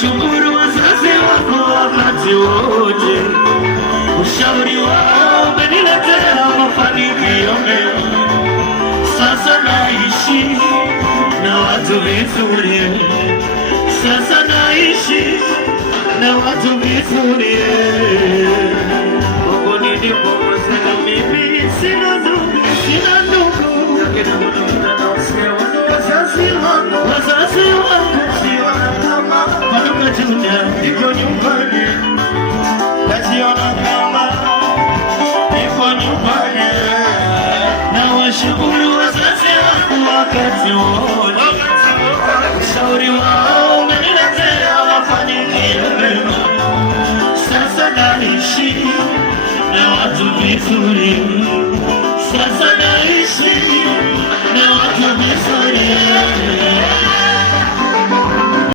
Shukuru wazazi wako wakati wote, ushauri wao umeniletea mafanikio mema. Sasa naishi na watu vizuri, sasa naishi na watu vizuri. Mungu nilipokosa mimi sina ndugu, sina ndugu, wazazi wangu Paduka Junior, niko nyumbani, najiona kama niko nyumbani. Na washukuru wazazi wangu wakati wote, ushauri wao umeniletea mafanikio mema. Sasa naishi na watu vizuri, sasa naishi na watu vizuri.